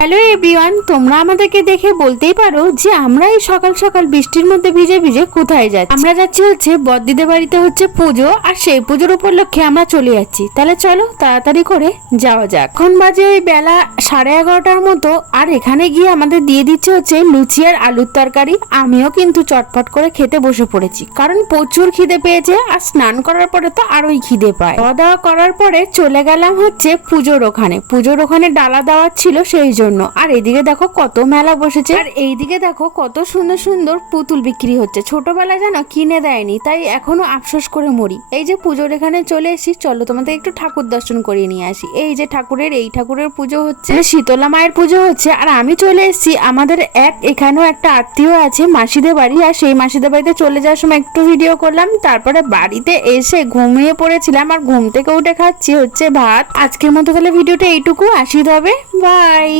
Hello everyone, তোমরা আমাদেরকে দেখে বলতেই পারো যে আমরা এই সকাল সকাল বৃষ্টির মধ্যে ভিজে ভিজে কোথায় যাচ্ছি। আমরা যাচ্ছি হচ্ছে বড়দিদের বাড়িতে হচ্ছে পুজো, আর সেই পুজোর উপলক্ষে আমরা চলে যাচ্ছি। তাহলে চলো তাড়াতাড়ি করে যাওয়া যাক। এখন বাজে ওই বেলা 11:30 মতো, আর এখানে গিয়ে আমাদের দিয়ে দিচ্ছে হচ্ছে লুচি আর আলুর তরকারি। আমিও কিন্তু চটপট করে খেতে বসে পড়েছি, কারণ প্রচুর খিদে পেয়েছে, আর স্নান করার পরে তো আরোই খিদে পায়। খাওয়া দাওয়া করার পরে চলে গেলাম হচ্ছে পুজোর ওখানে ডালা দেওয়ার ছিল সেই জন্য। আর এইদিকে দেখো কত মেলা বসেছে, আর এইদিকে দেখো কত সুন্দর সুন্দর পুতুল বিক্রি হচ্ছে। ছোটবেলায় জানো কিনে দেয়নি, তাই এখনো আফসোস করে মরি। এই যে পুজোর এখানে চলে এসেছি, চলো তোমাদের একটু ঠাকুর দর্শন করিয়ে নিয়ে আসি। এই যে ঠাকুরের পুজো হচ্ছে, শীতলা মায়ের পুজো হচ্ছে। আর আমি চলে এসেছি আমাদের এখানেও একটা আত্মীয় আছে মাসিদের বাড়ি, আর সেই মাসিদের বাড়িতে চলে যাওয়ার সময় একটু ভিডিও করলাম। তারপরে বাড়িতে এসে ঘুমিয়ে পড়েছিলাম, আর ঘুম থেকে উঠে খাচ্ছি হচ্ছে ভাত। আজকের মতো তাহলে ভিডিওটা এইটুকু, আসি তবে বাই।